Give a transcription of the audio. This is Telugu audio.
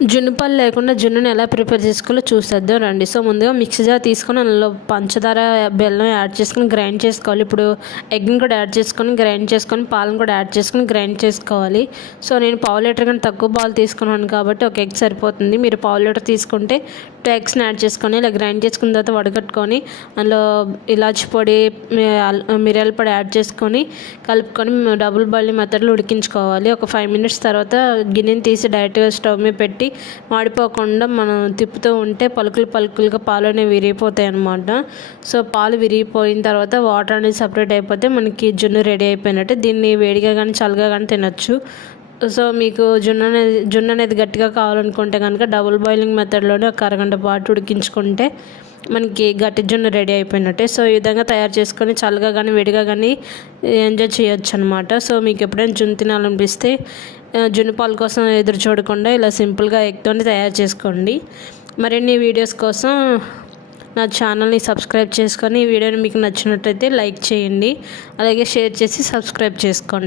జున్ను పాలు లేకుండా జున్నుని ఎలా ప్రిపేర్ చేసుకోవాలో చూసేద్దాం రండి. సో ముందుగా మిక్సీ జార్ తీసుకొని అందులో పంచదార బెల్లం యాడ్ చేసుకొని గ్రైండ్ చేసుకోవాలి. ఇప్పుడు ఎగ్ని కూడా యాడ్ చేసుకొని గ్రైండ్ చేసుకొని పాలను కూడా యాడ్ చేసుకొని గ్రైండ్ చేసుకోవాలి. సో నేను పావు లీటర్ కంటే తక్కువ పాలు తీసుకున్నాను కాబట్టి ఒక ఎగ్ సరిపోతుంది. మీరు పావు లీటర్ తీసుకుంటే టూ ఎగ్స్ని యాడ్ చేసుకొని ఇలా గ్రైండ్ చేసుకున్న తర్వాత వడగట్టుకొని అందులో ఇలాచి పొడి మిరియాల పొడి యాడ్ చేసుకొని కలుపుకొని డబుల్ బాయిలింగ్ మెథడ్లో ఉడికించుకోవాలి. ఒక ఫైవ్ మినిట్స్ తర్వాత గిన్నెని తీసి డైరెక్ట్గా స్టవ్ మీద పెట్టి మాడిపోకుండా మనం తిప్పుతూ ఉంటే పలుకులు పలుకులుగా పాలు అనేవి విరిగిపోతాయి అనమాట సో పాలు విరిగిపోయిన తర్వాత వాటర్ అనేది సపరేట్ అయిపోతే మనకి జున్ను రెడీ అయిపోయినట్టే దీన్ని వేడిగా కానీ చల్లగా కానీ తినొచ్చు. సో మీకు జున్ను అనేది జున్ను అనేది గట్టిగా కావాలనుకుంటే కనుక డబుల్ బాయిలింగ్ మెథడ్లోనే ఒక అరగంట పాటు ఉడికించుకుంటే మనకి గట్టి జున్ను రెడీ అయిపోయినట్టే. సో ఈ విధంగా తయారు చేసుకొని చల్లగా కానీ వేడిగా కానీ ఎంజాయ్ చేయొచ్చు అనమాట సో మీకు ఎప్పుడైనా జున్ను తినాలనిపిస్తే జున్నుపాలు కోసం ఎదురు చూడకుండా ఇలా సింపుల్గా ఎగ్తోనే తయారు చేసుకోండి. మరిన్ని వీడియోస్ కోసం నా ఛానల్ని సబ్స్క్రైబ్ చేసుకొని ఈ వీడియోని మీకు నచ్చినట్టయితే లైక్ చేయండి. అలాగే షేర్ చేసి సబ్స్క్రైబ్ చేసుకోండి.